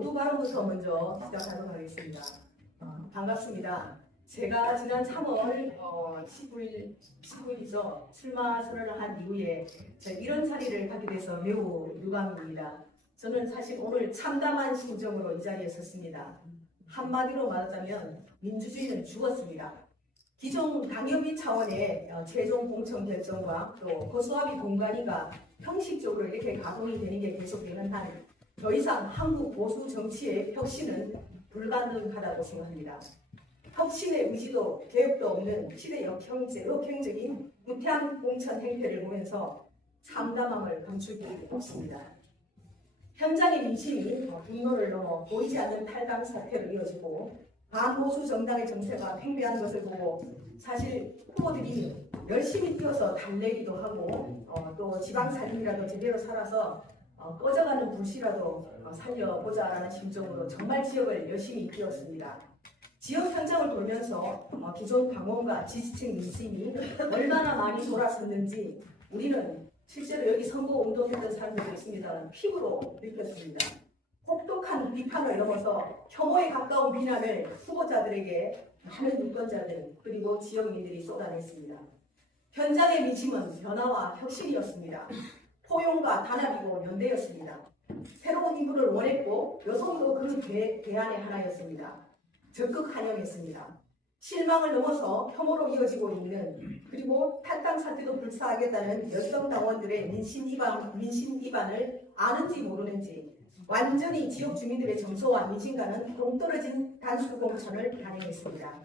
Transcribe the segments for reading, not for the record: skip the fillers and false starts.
모두 발언부터 먼저 시작하도록 하겠습니다. 반갑습니다. 제가 지난 3월 19일이죠. 출마 선언을 한 이후에 이런 자리를 갖게 돼서 매우 유감입니다. 저는 사실 오늘 참담한 심정으로 이 자리에 섰습니다. 한마디로 말하자면 민주주의는 죽었습니다. 기존 당협위 차원의 최종 공천 결정과 또 거수합의 공관위가 형식적으로 이렇게 가동이 되는 게 계속되는 한 더 이상 한국 보수 정치의 혁신은 불가능하다고 생각합니다. 혁신의 의지도 개혁도 없는 시대 역행적인 무태한 공천 행태를 보면서 참담함을 감출 수 없습니다. 현장의 민심이 분노를 넘어 보이지 않는 탈당 사태로 이어지고 반보수 정당의 정세가 팽배한 것을 보고 사실 후보들이 열심히 뛰어서 달래기도 하고 또 지방살림이라도 제대로 살아서 꺼져가는 불씨라도 살려보자라는 심정으로 정말 지역을 열심히 뛰었습니다. 지역 현장을 돌면서 기존 당원과 지지층 민심이 얼마나 많이 돌아섰는지 우리는 실제로 여기 선거운동했던 사람들도 있습니다만 피부로 느꼈습니다. 혹독한 비판을 넘어서 혐오에 가까운 비난을 후보자들에게 많은 유권자들 그리고 지역민들이 쏟아냈습니다. 현장의 민심은 변화와 혁신이었습니다. 포용과 단합이고 연대였습니다. 새로운 인물을 원했고 여성도 그 대안의 하나였습니다. 적극 환영했습니다. 실망을 넘어서 혐오로 이어지고 있는 그리고 탈당 사태도 불사하겠다는 여성 당원들의 민심 위반을 아는지 모르는지 완전히 지역 주민들의 정서와 민심과는 동떨어진 단수 공천을 단행했습니다.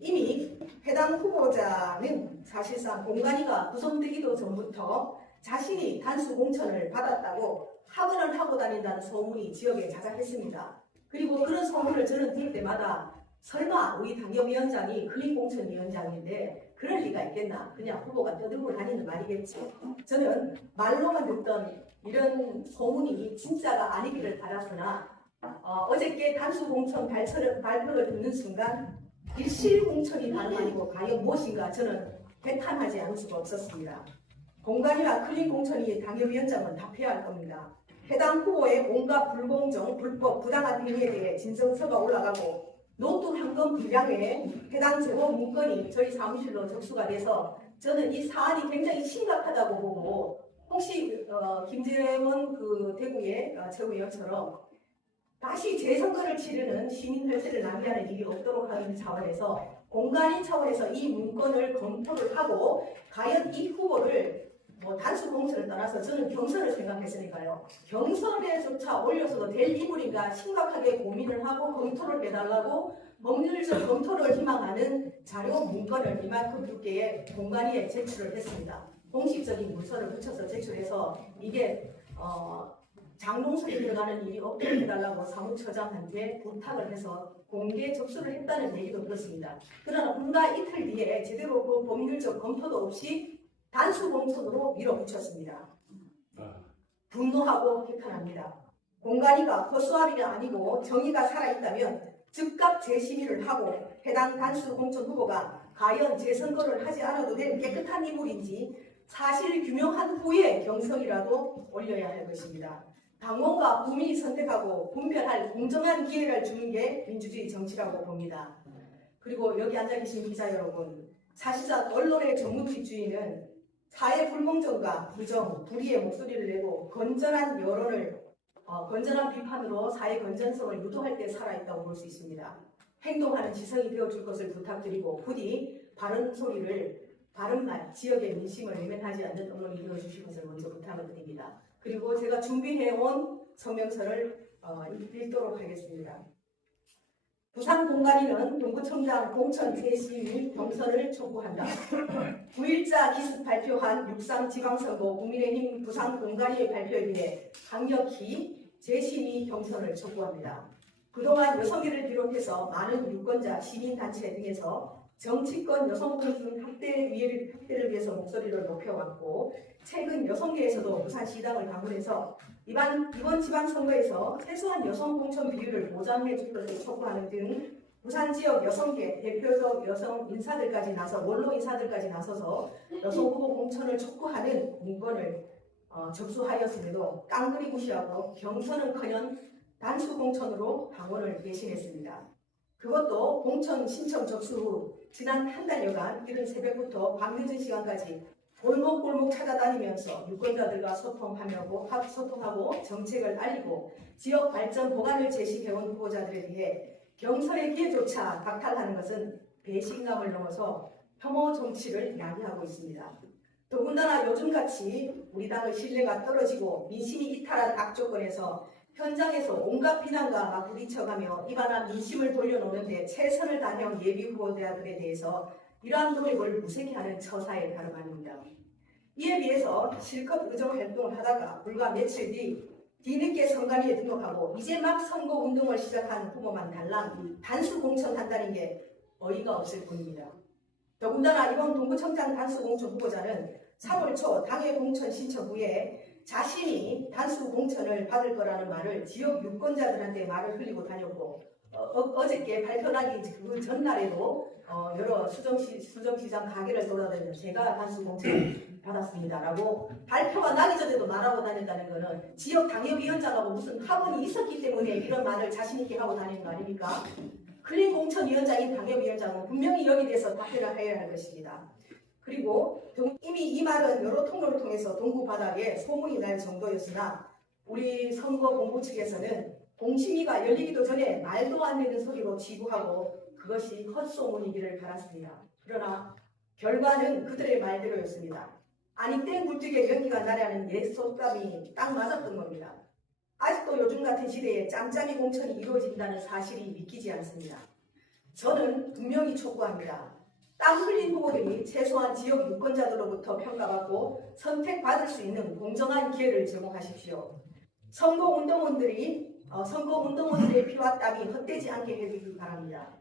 이미 해당 후보자는 사실상 공관위가 구성되기도 전부터 자신이 단수 공천을 받았다고 학언을 하고 다닌다는 소문이 지역에 자자했습니다. 그리고 그런 소문을 저는 들을 때마다 설마 우리 당협위원장이 클린공천위원장인데 그럴 리가 있겠나, 그냥 후보가 떠들고 다니는 말이겠지. 저는 말로만 듣던 이런 소문이 진짜가 아니기를 바랐으나 어저께 단수공천 발표를 듣는 순간 일실공천이 다름 아니고 과연 무엇인가 저는 배탄하지 않을 수가 없었습니다. 공관이나 클린공천이 당협위원장은 답해야 할 겁니다. 해당 후보의 온갖 불공정, 불법, 부당한 행위에 대해 진정서가 올라가고 노트 현금 분량에 해당 제보 문건이 저희 사무실로 접수가 돼서 저는 이 사안이 굉장히 심각하다고 보고 혹시 김재원 대구의 최고위원처럼 다시 재선거를 치르는 시민 혈세를 낭비하는 일이 없도록 하는 차원에서 공관위 차원에서 이 문건을 검토를 하고 과연 이 후보를 단수 공천을 떠나서 저는 경선을 생각했으니까요. 경선에조차 올려서도 될 인물인가 심각하게 고민을 하고 검토를 해달라고 법률적 검토를 희망하는 자료 문건을 이만큼 두께의 공관위에 제출을 했습니다. 공식적인 문서를 붙여서 제출해서 이게 장롱석에 들어가는 일이 없도록 해달라고 사무처장한테 부탁을 해서 공개 접수를 했다는 얘기도 들었습니다. 그러나 불과 이틀 뒤에 제대로 그 법률적 검토도 없이 단수 공천으로 밀어붙였습니다. 분노하고 비판합니다. 공관위가 허수아비가 아니고 정의가 살아있다면 즉각 재심의를 하고 해당 단수 공천 후보가 과연 재선거를 하지 않아도 된 깨끗한 인물인지 사실 규명한 후에 경선이라도 올려야 할 것입니다. 당원과 국민이 선택하고 분별할 공정한 기회를 주는 게 민주주의 정치라고 봅니다. 그리고 여기 앉아 계신 기자 여러분, 사실상 언론의 전문직주의는 사회 불공정과 부정, 불의의 목소리를 내고 건전한 여론을 건전한 비판으로 사회 건전성을 유도할 때 살아있다고 볼 수 있습니다. 행동하는 지성이 되어줄 것을 부탁드리고 부디 바른 소리를 바른 말, 지역의 민심을 외면하지 않는 언론이 이루어주실 것을 먼저 부탁을 드립니다. 그리고 제가 준비해온 성명서를 읽도록 하겠습니다. 부산 공관위는 동구청장 공천 재심 및 경선을 촉구한다. 9일자 기습 발표한 6.3 지방선거 국민의힘 부산 공관위의 발표에 대해 강력히 재심의 경선을 촉구합니다. 그동안 여성계를 비롯해서 많은 유권자, 시민단체 등에서 정치권 여성공천 확대를 위해서 목소리를 높여왔고 최근 여성계에서도 부산시당을 방문해서 이번 지방선거에서 최소한 여성 공천 비율을 보장해 줄 것을 촉구하는 등 부산 지역 여성계 대표적 여성 인사들까지 원로 인사들까지 나서서 여성 후보 공천을 촉구하는 문건을 접수하였음에도 깡그리 무시하고 경선은커녕 단수 공천으로 당원을 배신했습니다. 그것도 공천 신청 접수 후 지난 한 달여간 이른 새벽부터 밤늦은 시간까지 골목골목 찾아다니면서 유권자들과 소통하고 정책을 알리고 지역 발전 보관을 제시해온 후보자들에 대해 경선의 기회조차 박탈하는 것은 배신감을 넘어서 혐오 정치를 야기하고 있습니다. 더군다나 요즘같이 우리 당의 신뢰가 떨어지고 민심이 이탈한 악조건에서 현장에서 온갖 비난과 막 부딪혀가며 이반한 민심을 돌려놓는데 최선을 다해온 예비 후보자들에 대해서 이러한 노력을 무색해하는 처사에 다름 아닙니다. 이에 비해서 실컷 의정활동을 하다가 불과 며칠 뒤늦게 선관위에 등록하고 이제 막 선거운동을 시작한 후보만 달랑 단수 공천한다는 게 어이가 없을 뿐입니다. 더군다나 이번 동구청장 단수 공천 후보자는 3월 초 당의 공천 신청 후에 자신이 단수 공천을 받을 거라는 말을 지역 유권자들한테 말을 흘리고 다녔고 어저께 발표나기 그 전날에도 여러 수정시장 가게를 돌아다니면서 제가 단수 공천을 받았습니다라고 발표가 나기 전에도 말하고 다닌다는 것은 지역 당협위원장하고 무슨 합원이 있었기 때문에 이런 말을 자신 있게 하고 다니는 거 아닙니까? 클린 공천위원장인 당협위원장은 분명히 여기에 대해서 답변을 해야 할 것입니다. 그리고 이미 이 말은 여러 통로를 통해서 동구 바닥에 소문이 날 정도였으나 우리 선거본부 측에서는 공심위가 열리기도 전에 말도 안 되는 소리로 지구하고 그것이 헛소문이기를 바랐습니다. 그러나 결과는 그들의 말대로였습니다. 아니 땡 굴뚝에 연기가 나려는 옛 속담이 딱 맞았던 겁니다. 아직도 요즘 같은 시대에 짬짬이 공천이 이루어진다는 사실이 믿기지 않습니다. 저는 분명히 촉구합니다. 땀 흘린 후보들이 최소한 지역 유권자들로부터 평가받고 선택받을 수 있는 공정한 기회를 제공하십시오. 선거운동원들의 피와 땀이 헛되지 않게 해주길 바랍니다.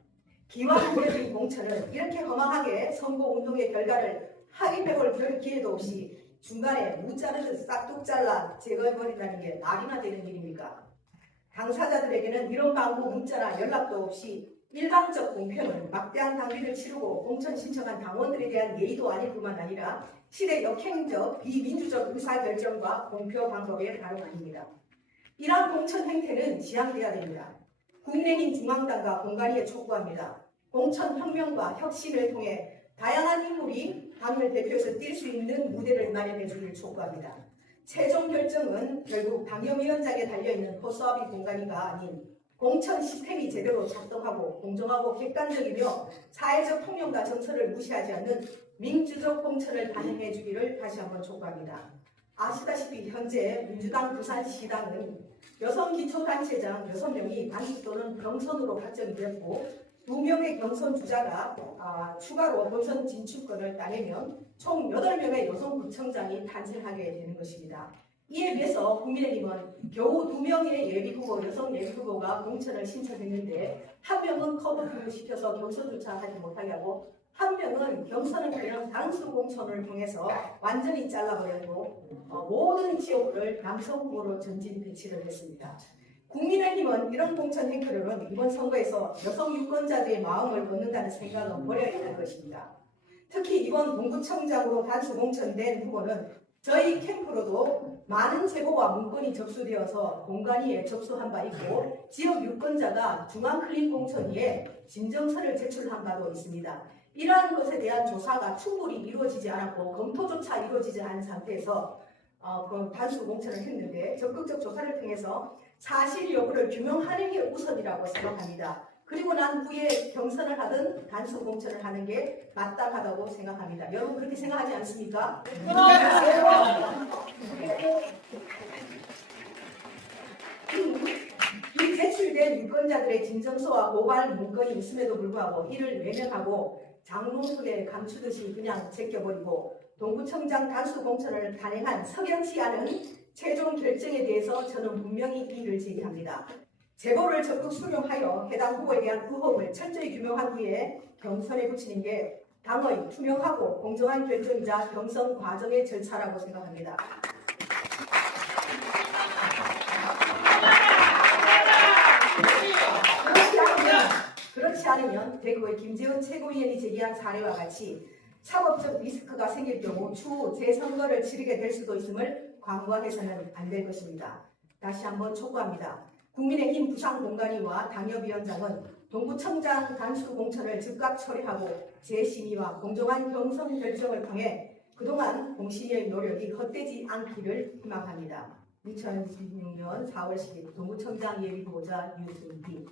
기왕 열린 공천은 이렇게 허망하게 선거운동의 결과를 확인해볼 기회도 없이 중간에 무 자르듯 싹둑 잘라 제거해버린다는 게 말이나 되는 일입니까? 당사자들에게는 이런 방구 문자나 연락도 없이 일방적 공표는 막대한 당비를 치르고 공천 신청한 당원들에 대한 예의도 아닐 뿐만 아니라 시대 역행적 비민주적 의사결정과 공표 방법의 다름 아닙니다. 이러한 공천 행태는 지양돼야 됩니다. 국민의힘 중앙당과 공관위에 촉구합니다. 공천 혁명과 혁신을 통해 다양한 인물이 당을 대표해서 뛸 수 있는 무대를 마련해 주기를 촉구합니다. 최종 결정은 결국 당협위원장에 달려있는 허수아비 공관위가 아닌 공천 시스템이 제대로 작동하고 공정하고 객관적이며 사회적 통념과 정서를 무시하지 않는 민주적 공천을 단행해 주기를 다시 한번 촉구합니다. 아시다시피 현재 민주당 부산시당은 여성기초단체장 6명이 단식 또는 경선으로 확정이 되었고 2명의 경선 주자가 추가로 본선 진출권을 따내면 총 8명의 여성구청장이 탄생하게 되는 것입니다. 이에 비해서 국민의힘은 겨우 2명의 예비후보, 여성 예비후보가 공천을 신청했는데 한 명은 커버를 시켜서 경선조차 하지 못하게 하고 한 명은 경선을 그냥 단수 공천을 통해서 완전히 잘라버렸고 모든 지역을 남성 후보로 전진 배치를 했습니다. 국민의힘은 이런 공천 행태로는 이번 선거에서 여성 유권자들의 마음을 얻는다는 생각은 버려야 할 것입니다. 특히 이번 동구청장으로 단수 공천된 후보는 저희 캠프로도 많은 제보와 문건이 접수되어서 공관위에 접수한 바 있고 지역 유권자가 중앙클린공천위에 진정서를 제출한 바도 있습니다. 이러한 것에 대한 조사가 충분히 이루어지지 않았고 검토조차 이루어지지 않은 상태에서 그 단수 공천을 했는데 적극적 조사를 통해서 사실 여부를 규명하는 게 우선이라고 생각합니다. 그리고 난 후에 경선을 하든 단수 공천을 하는 게 마땅하다고 생각합니다. 여러분 그렇게 생각하지 않습니까? 이 제출된 유권자들의 진정서와 고발 문건이 있음에도 불구하고 이를 외면하고 장롱속에 감추듯이 그냥 제껴버리고 동구청장 단수 공천을 단행한 석연치 않은 최종 결정에 대해서 저는 분명히 이의를 제기합니다. 제보를 적극 수용하여 해당 후보에 대한 의혹을 철저히 규명한 후에 경선에 붙이는 게 당의 투명하고 공정한 결정이자 경선 과정의 절차라고 생각합니다. 그렇지 않으면 대구의 김재원 최고위원이 제기한 사례와 같이 사법적 리스크가 생길 경우 추후 재선거를 치르게 될 수도 있음을 관과해서는 안 될 것입니다. 다시 한번 촉구합니다. 국민의힘 부산공관위와 당협위원장은 동구청장 단수 공천을 즉각 처리하고 재심의와 공정한 경선 결정을 통해 그동안 공심위의 노력이 헛되지 않기를 희망합니다. 2026년 4월 10일 동구청장 예비 후보자 유승빈.